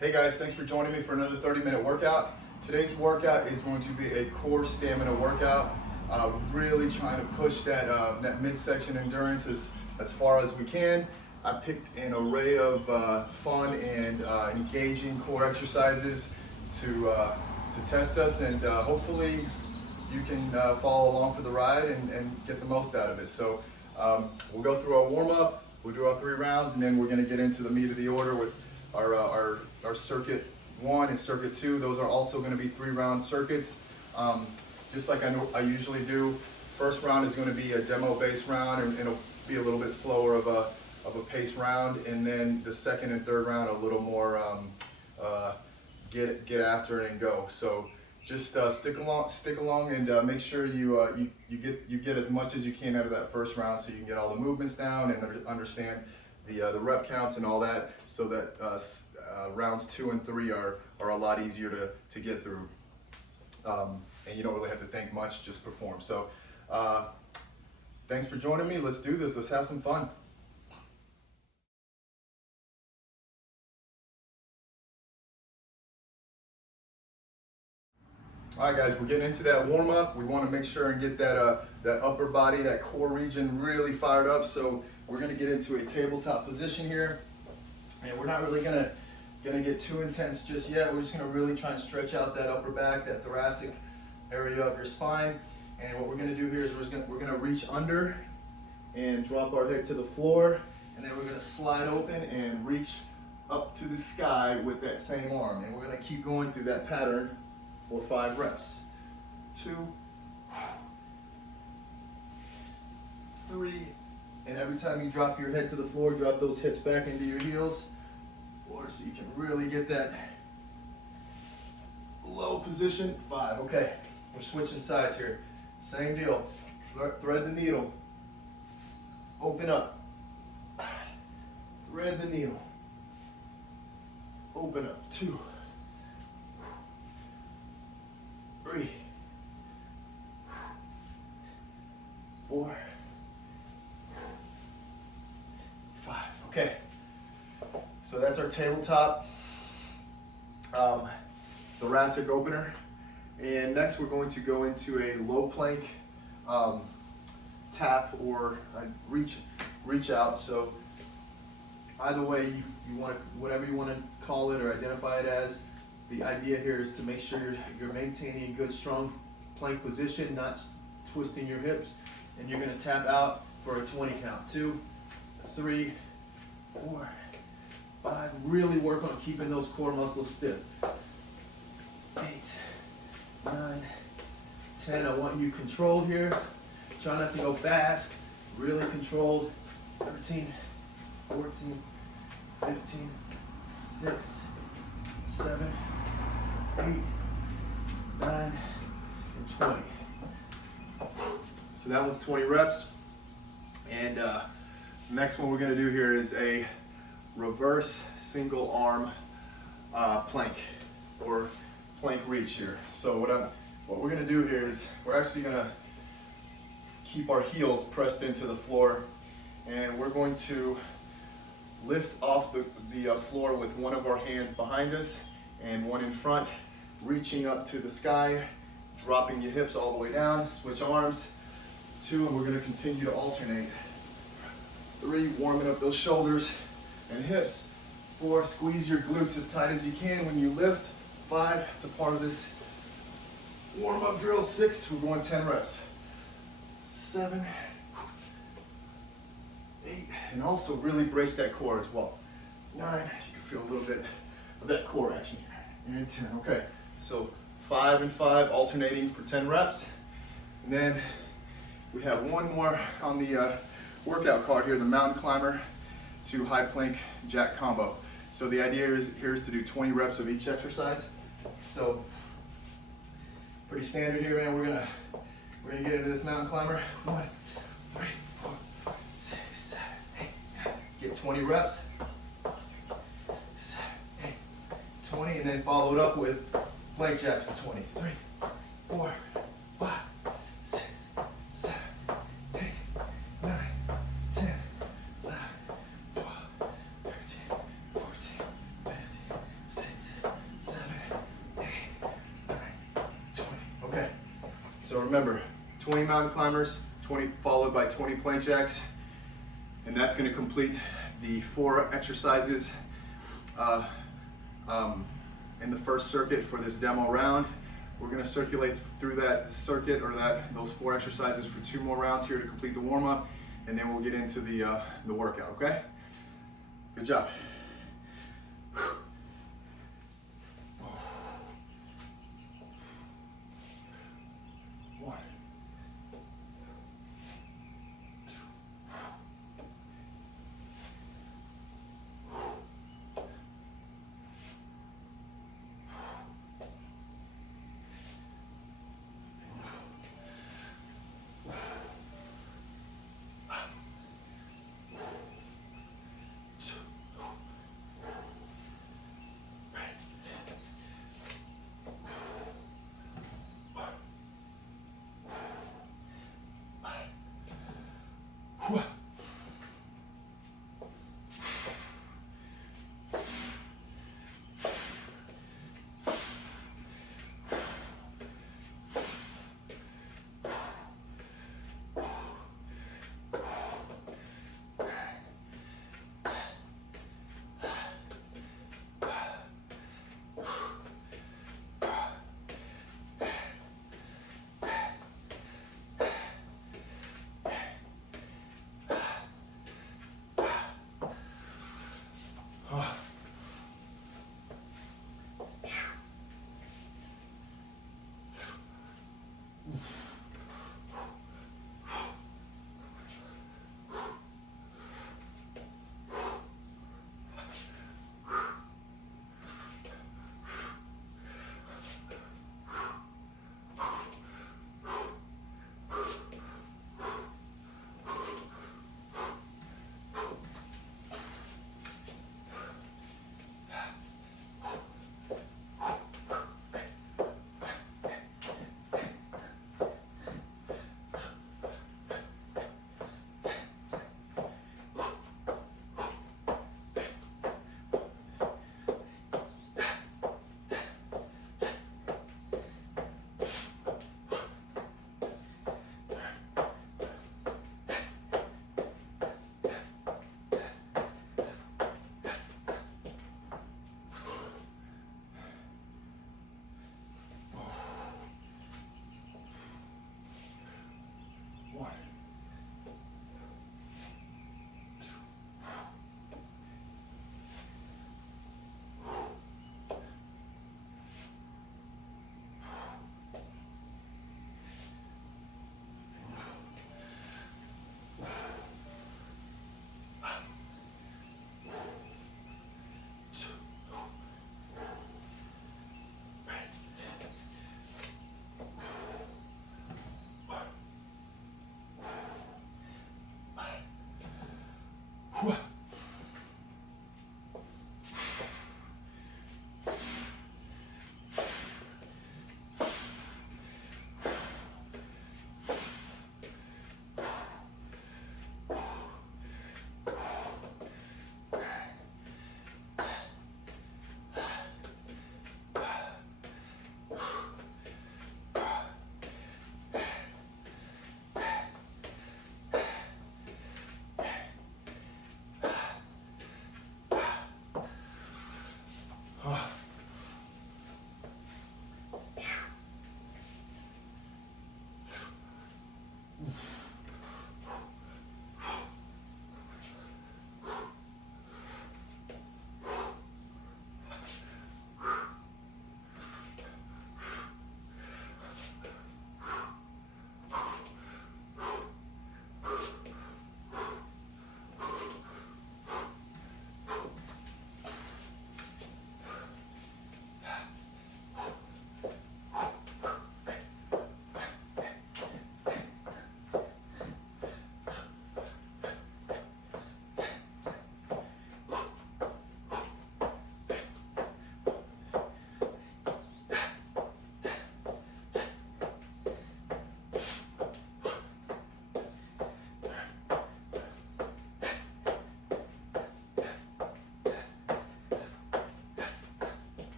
Hey guys, thanks for joining me for another 30-minute workout. Today's workout is going to be a core stamina workout. Really trying to push that midsection endurance as far as we can. I picked an array of fun and engaging core exercises to test us, and hopefully you can follow along for the ride and get the most out of it. So we'll go through our warm-up, we'll do our 3 rounds, and then we're going to get into the meat of the order with our circuit 1 and circuit 2. Those are also going to be 3-round circuits. Just like I usually do, first round is going to be a demo base round, and it'll be a little bit slower of a pace round, and then the second and third round a little more get after it and go. So just stick along, and make sure you get as much as you can out of that first round, so you can get all the movements down and understand the rep counts and all that, so that rounds 2 and 3 are a lot easier to get through, and you don't really have to think much, just perform. So thanks for joining me. Let's do this. Let's have some fun. All right, guys, we're getting into that warm-up. We want to make sure and get that upper body, that core region really fired up. So we're going to get into a tabletop position here, and we're not really going to get too intense just yet. We're just going to really try and stretch out that upper back, that thoracic area of your spine. And what we're going to do here is we're going to reach under and drop our head to the floor, and then we're going to slide open and reach up to the sky with that same arm. And we're going to keep going through that pattern for 5 reps. 2, 3, and every time you drop your head to the floor, drop those hips back into your heels, or so you can really get that low position. 5. Okay, we're switching sides here. Same deal. Thread the needle. Open up. Thread the needle. Open up. 2, 3, 4, 5. Okay, so that's our tabletop thoracic opener. And next we're going to go into a low plank tap or reach out. So either way you want to, whatever you want to call it or identify it as, the idea here is to make sure you're maintaining a good strong plank position, not twisting your hips, and you're going to tap out for a 20 count. 2, 3, 4, 5. Really work on keeping those core muscles stiff. 8, 9, 10. I want you controlled here. Try not to go fast. Really controlled. 13, 14, 15, 6, 7, 8, 9, and 20. So that was 20 reps. And next one we're going to do here is a reverse single arm plank or plank reach here. So what we're going to do here is we're actually going to keep our heels pressed into the floor, and we're going to lift off the floor with one of our hands behind us and one in front, reaching up to the sky, dropping your hips all the way down. Switch arms. 2, and we're going to continue to alternate. 3, warming up those shoulders and hips. 4, squeeze your glutes as tight as you can when you lift. 5, it's a part of this warm-up drill. 6, we're going 10 reps. 7, 8, and also really brace that core as well. 9, you can feel a little bit of that core action here. And 10, okay. So 5 and 5 alternating for 10 reps. And then we have one more on the workout card here, the mountain climber to high plank jack combo. So the idea here is to do 20 reps of each exercise. So pretty standard here, man. We're gonna get into this mountain climber. 1, 3, 4, 6, 7, 8, 9. Get 20 reps. 7, 8, 20, and then follow it up with plank jacks for 20. 3, 4, 5, 6, 7, 8, 9, 10, 11, 12, 13, 14, 15, 16, remember, 20 mountain climbers, 20 followed by 20 plank jacks, and that's going to complete the 4 exercises in the first circuit for this demo round. We're going to circulate through that circuit or those 4 exercises for 2 more rounds here to complete the warm-up, and then we'll get into the workout. Okay? Good job.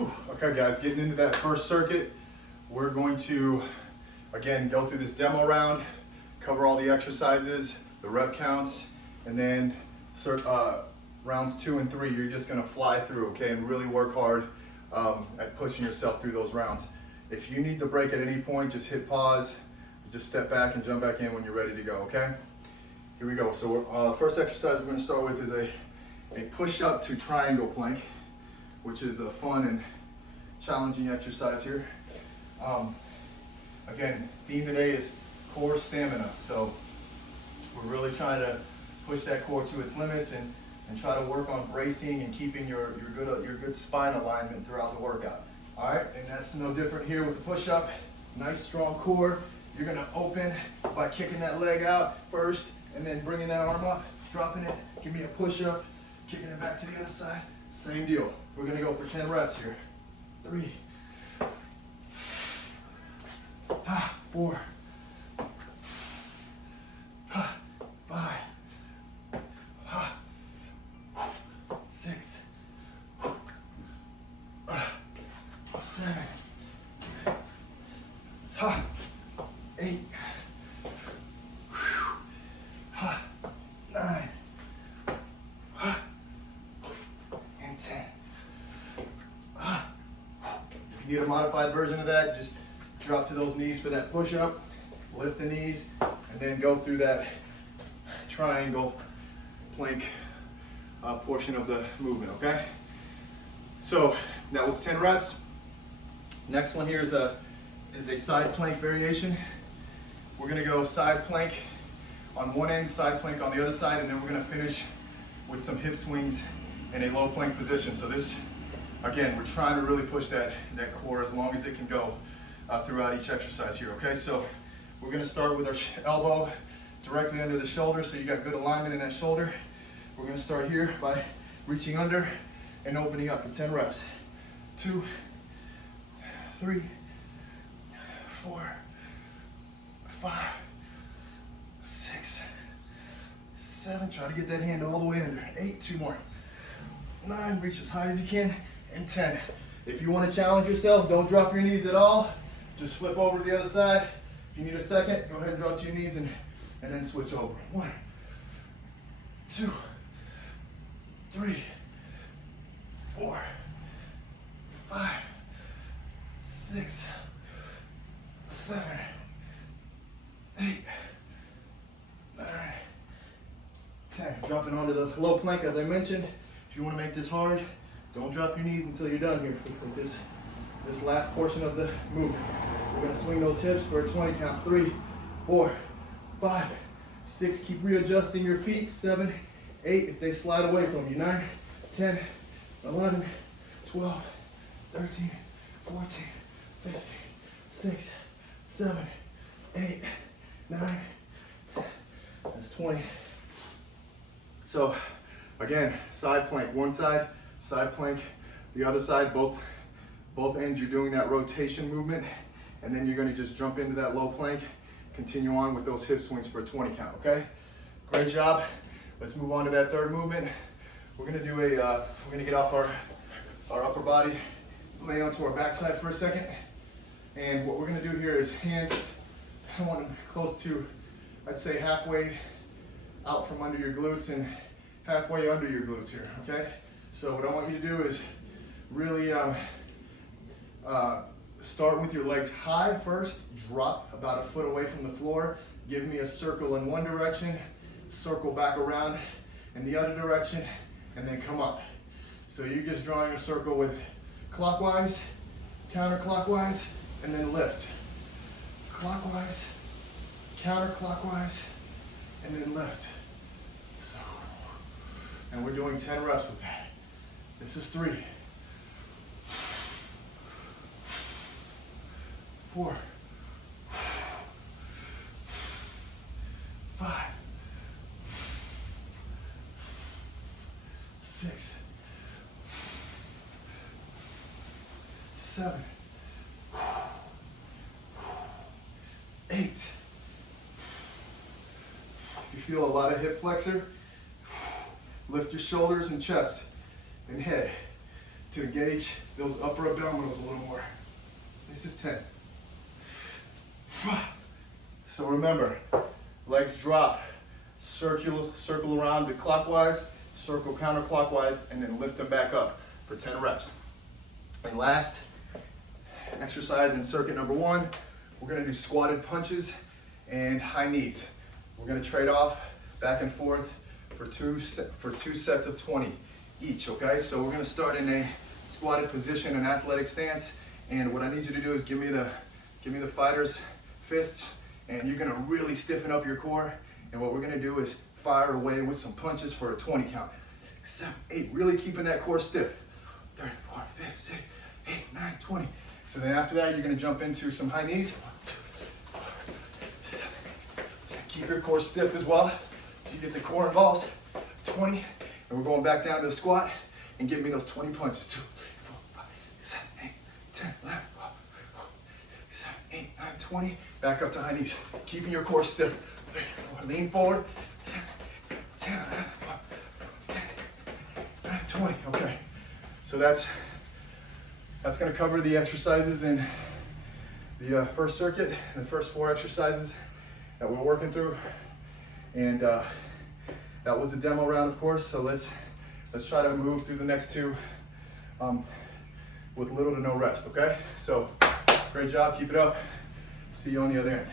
Okay guys, getting into that first circuit, we're going to, again, go through this demo round, cover all the exercises, the rep counts, and then rounds 2 and 3, you're just gonna fly through, okay, and really work hard at pushing yourself through those rounds. If you need to break at any point, just hit pause, just step back and jump back in when you're ready to go, okay? Here we go. So first exercise we're gonna start with is a push-up to triangle plank, which is a fun and challenging exercise here. Again, theme today is core stamina. So we're really trying to push that core to its limits and try to work on bracing and keeping your good spine alignment throughout the workout. All right, and that's no different here with the push-up. Nice strong core. You're gonna open by kicking that leg out first and then bringing that arm up, dropping it, give me a push-up, kicking it back to the other side. Same deal. We're gonna go for 10 reps here. 3, 4, 5, 6, 7, 8, 9, and 10. If you need a modified version of that, just drop to those knees for that push-up, lift the knees, and then go through that triangle plank portion of the movement, okay? So that was 10 reps. Next one here is a side plank variation. We're gonna go side plank on one end, side plank on the other side, and then we're gonna finish with some hip swings in a low plank position. So this, again, we're trying to really push that core as long as it can go throughout each exercise here, okay? So we're gonna start with our elbow directly under the shoulder, so you got good alignment in that shoulder. We're gonna start here by reaching under and opening up for 10 reps. 2, 3, 4, 5, 6, 7, try to get that hand all the way under. 8, 2 more. 9, reach as high as you can, and 10. If you want to challenge yourself, don't drop your knees at all. Just flip over to the other side. If you need a second, go ahead and drop to your knees and then switch over. 1, 2, 3, 4, 5, 6, 7, 8, 9, 10. Dropping onto the low plank as I mentioned. If you want to make this hard, don't drop your knees until you're done here with this last portion of the movement. We're going to swing those hips for a 20 count. 3, 4, 5, 6. Keep readjusting your feet. 7, 8 if they slide away from you. 9, 10, 11, 12, 13, 14, 15, 16, 17, 8, 9, 10. That's 20. So again, side plank, one side plank, the other side, both ends you're doing that rotation movement, and then you're gonna just jump into that low plank, continue on with those hip swings for a 20 count, okay? Great job. Let's move on to that third movement. We're gonna do we're gonna get off our upper body, lay onto our backside for a second. And what we're gonna do here is hands, I want them close to, I'd say halfway out from under your glutes and halfway under your glutes here, okay? So what I want you to do is really start with your legs high first, drop about a foot away from the floor, give me a circle in one direction, circle back around in the other direction, and then come up. So you're just drawing a circle with clockwise, counterclockwise, and then lift. Clockwise, counterclockwise, and then lift. So, and we're doing 10 reps with that. This is 3, 4, 5, 6, 7, 8. If you feel a lot of hip flexor, lift your shoulders and chest and head. to engage those upper abdominals a little more. This is 10. So remember, legs drop, circle around the clockwise, circle counterclockwise, and then lift them back up for 10 reps. And last exercise in circuit number 1, we're gonna do squatted punches and high knees. We're gonna trade off back and forth for two sets of 20 each, okay? So we're gonna start in a squatted position, an athletic stance, and what I need you to do is give me the fighter's fists, and you're gonna really stiffen up your core, and what we're gonna do is fire away with some punches for a 20 count. 6, 7, 8, really keeping that core stiff. 3, 4, 5, 6, 8, 9, 20. So then after that, you're gonna jump into some high knees. 1, 2, 4, 10. Keep your core stiff as well. You get the core involved. 20, and we're going back down to the squat and give me those 20 punches. 2, 3, 4, 5, 7, 8, 10, 11, 12, 7, 8, 9, 20. Back up to high knees. Keeping your core stiff. 3, 4, lean forward. 10, 11, 12, 9, 20. Okay. So that's gonna cover the exercises in the first circuit, the first 4 exercises that we're working through. And that was a demo round, of course, so let's try to move through the next 2 with little to no rest, okay? So, great job, keep it up. See you on the other end.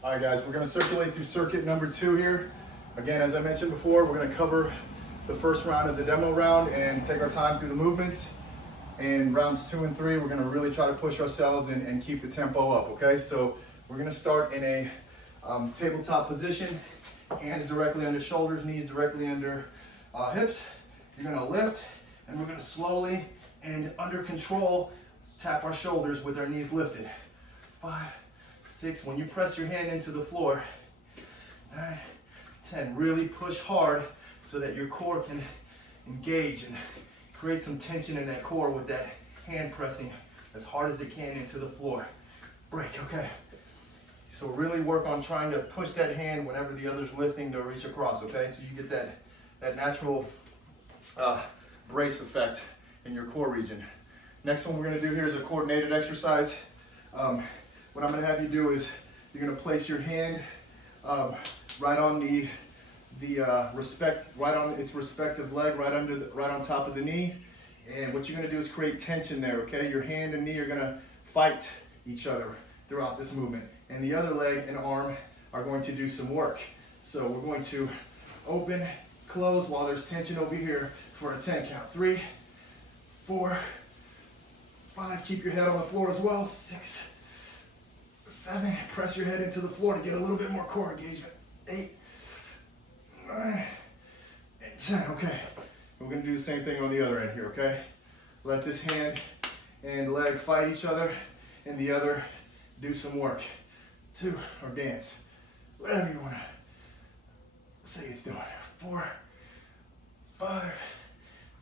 All right, guys, we're gonna circulate through circuit number 2 here. Again, as I mentioned before, we're gonna cover the first round as a demo round and take our time through the movements. And rounds 2 and 3, we're gonna really try to push ourselves and keep the tempo up, okay? So we're gonna start in a tabletop position, hands directly under shoulders, knees directly under hips. You're gonna lift, and we're gonna slowly and under control tap our shoulders with our knees lifted. 5, 6, when you press your hand into the floor. 9, 10, really push hard so that your core can engage and create some tension in that core with that hand pressing as hard as it can into the floor. Break, okay. So really work on trying to push that hand whenever the other's lifting to reach across, okay? So you get that natural brace effect in your core region. Next one we're gonna do here is a coordinated exercise. What I'm gonna have you do is you're gonna place your hand right on right on its respective leg, right on top of the knee. And what you're gonna do is create tension there, okay? Your hand and knee are gonna fight each other throughout this movement. And the other leg and arm are going to do some work. So we're going to open, close while there's tension over here for a 10 count. 3, 4, 5, keep your head on the floor as well. 6, 7, press your head into the floor to get a little bit more core engagement. 8, 9, and 10, okay. We're gonna do the same thing on the other end here, okay? Let this hand and leg fight each other and the other do some work. 2, or dance, whatever you wanna say it's doing. 4, 5,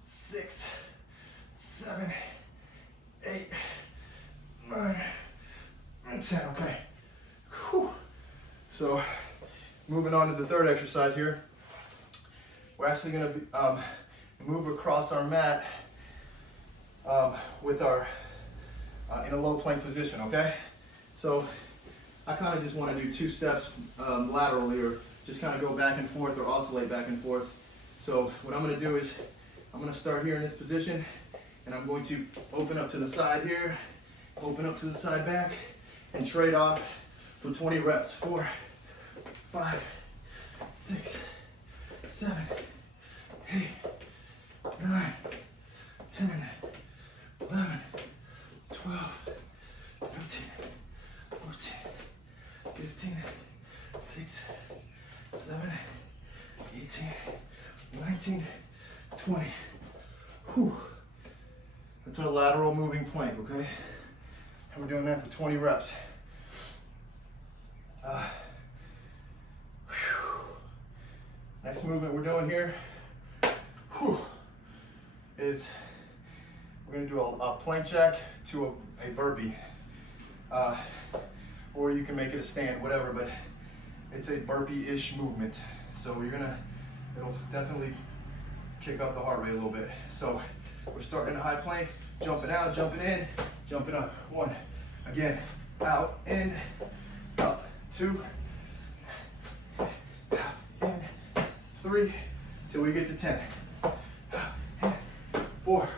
6, 7, 8, 9, and 10, okay. Whew. So, moving on to the third exercise here. We're actually gonna move across our mat with our, in a low plank position, okay? So, I kind of just want to do 2 steps laterally, or just kind of go back and forth or oscillate back and forth. So what I'm going to do is I'm going to start here in this position, and I'm going to open up to the side here, open up to the side back, and trade off for 20 reps. 4, 5, 6, 7, 8, 9, 10, 11, 12, 13, 14, 15, 16, 17, 18, 19, 20. Whew. That's our lateral moving plank, okay? And we're doing that for 20 reps. Next movement we're doing here is we're gonna do a plank jack to a burpee. Or you can make it a stand, whatever, but it's a burpee-ish movement. So it'll definitely kick up the heart rate a little bit. So we're starting in a high plank, jumping out, jumping in, jumping up. 1, again, out, in, up, 2, out, in, 3, till we get to 10. 4,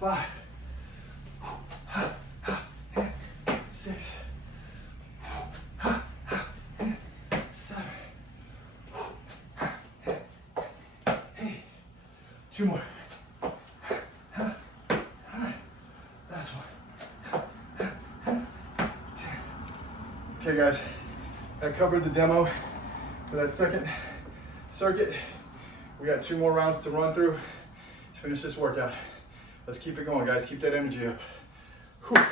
5, 6, 7, 8, 2 more. Alright, last one. 10. Okay guys, I covered the demo for that second circuit. We got 2 more rounds to run through to finish this workout. Let's keep it going, guys. Keep that energy up. Whew.